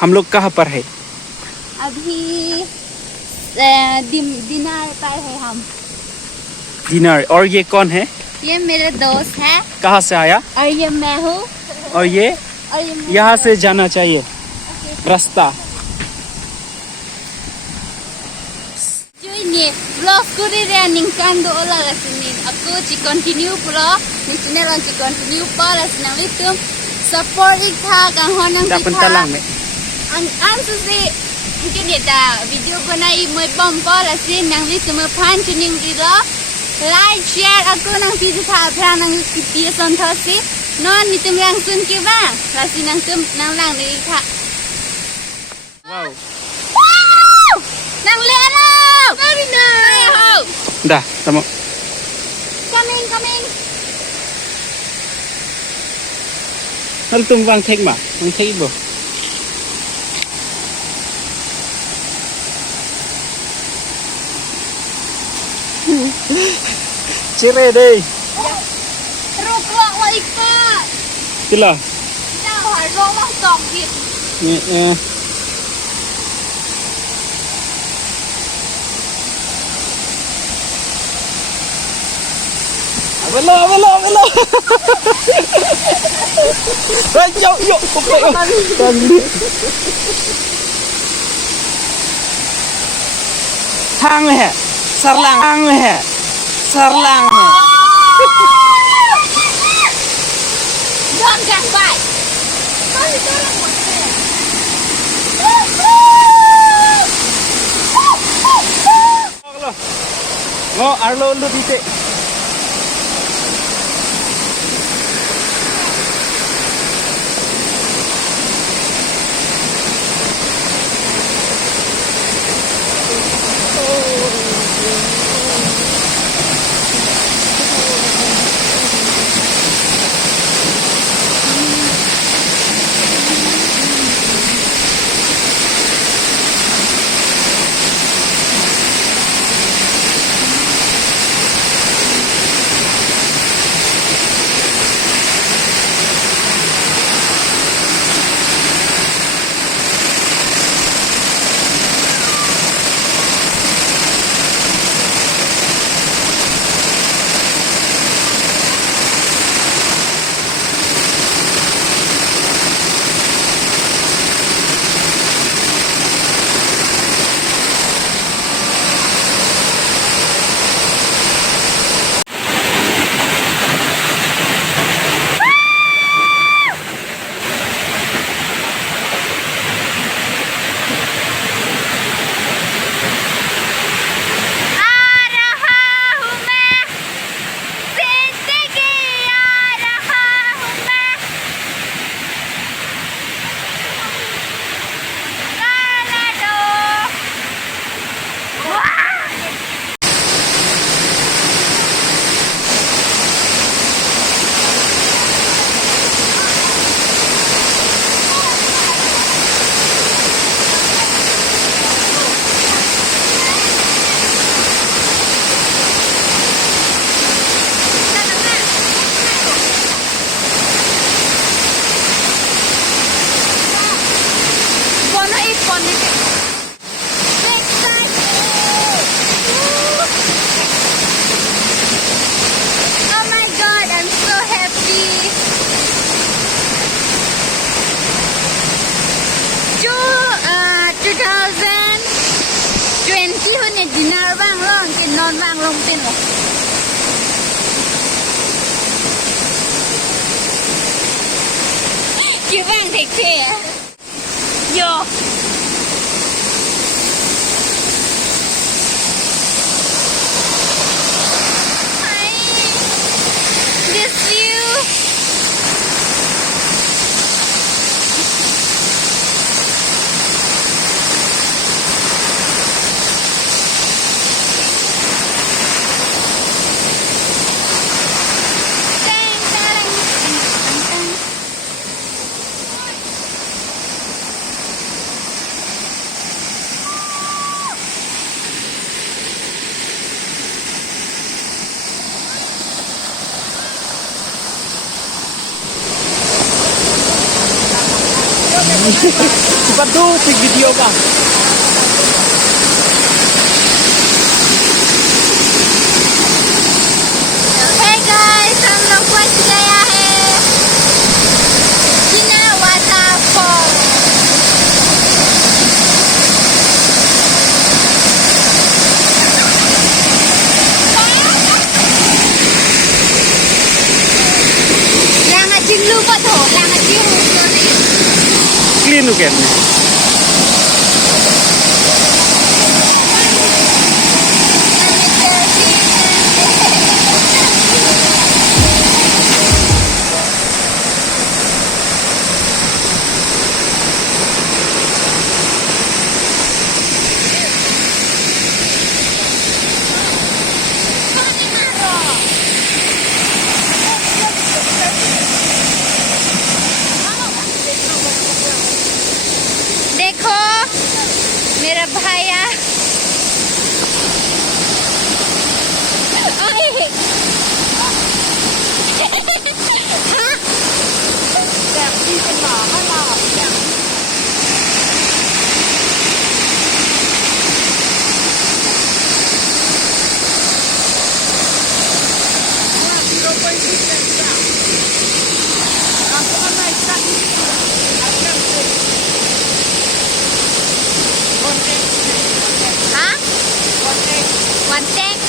हम लोग कहाँ पर है? अभी डिनर पर है हम। डिनर। और ये कौन है? ये मेरे दोस्त है। कहाँ से आया? और ये मैं हूँ। और ये यहाँ से जाना चाहिए रास्ता। Join vlog kuri running kan do olah rasini. Aku ci continue pro, ni channel on ci continue pa rasina itu support ikha kan honang Dapat kita. talang me. Ang susi mungkin dia video banai moi bom pa rasin nang itu me pan tuning video. Like share aku nang video tha plan nang video son thasi. Non ni tum lang sun ki ba? Rasin nang tum nang lang ni ikha. Wow. Wow! Nang lero! Very nice. Dah, tamo. Coming. Hal tum bang thek ma, bang thek bo. Cire deh. Rukwa wa ikpa. Kila. Dah har ro wa tong hit. Ni Abelo. Yuk, pokok. Hang है, सरलांग hang है, सरलांग है. Don't get back. Oh, Arlo lu titik. Oh my god, I'm so happy. 2020 hôm nay dinner vang long cái non vang long tên rồi. Chứ vang thiệt thiệt. Vô. This view. Cepat tu take video bang. Hey guys, हम लोग पहुंच गया है चिनार waterfall. Langat jinglu pa to, langat jinglu sorry. Clean again. देखो मेरा भाया आए हाँ one tank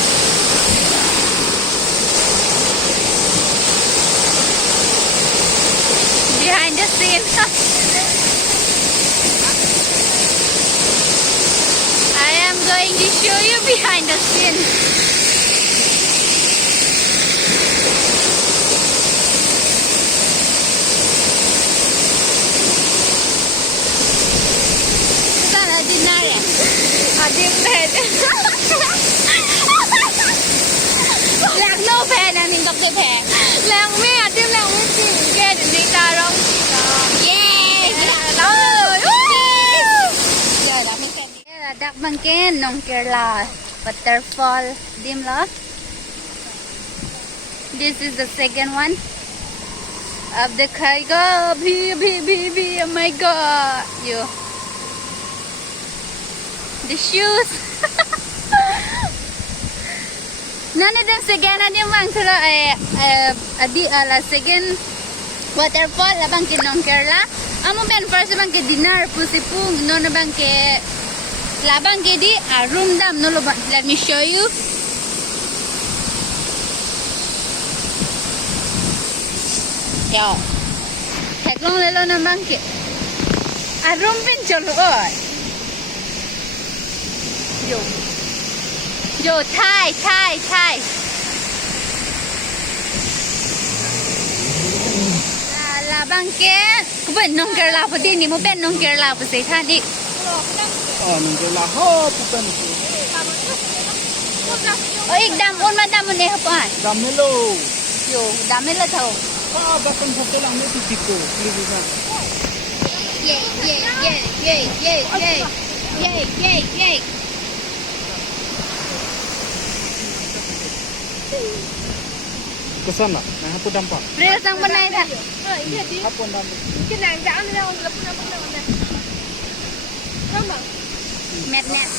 behind the scene I am going to show you behind the scene Sana dinner ya Adim bed Lạc nô phè nè mình gặp được phè Lạc mẹ Adim lạc mẹ chỉnh ghê đến đi ta rong Yeah Đó rồi Giờ đã mình xem Đây là đặc bằng cái nông kia là waterfall Dim love This is the second one of the Kaiga B oh my god you the shoes none of them second ada bang thora adi ala second waterfall la bang ke non Kerala amo ben first bang ke dinner pusipung non bang ke la bang ke di room dam no lo let me show you yo thek long le lo na bang ke room ben chalo oi yo Thai là bang ke ku ben nong Kerala pati ni mo ben nong Kerala pa sai tha ni Oh, nanti lah. Oh, bukan itu. oi dam un ma dam ne ha pa Damelo. yo dam me la thau Ah, bahkan hotel lang itu tiko. Lihat. Yay Ke sana. Nah, itu dampak. Real sang benai tha Apa dampak? Cái nàng đã đâu là nó nè. Không mà. met net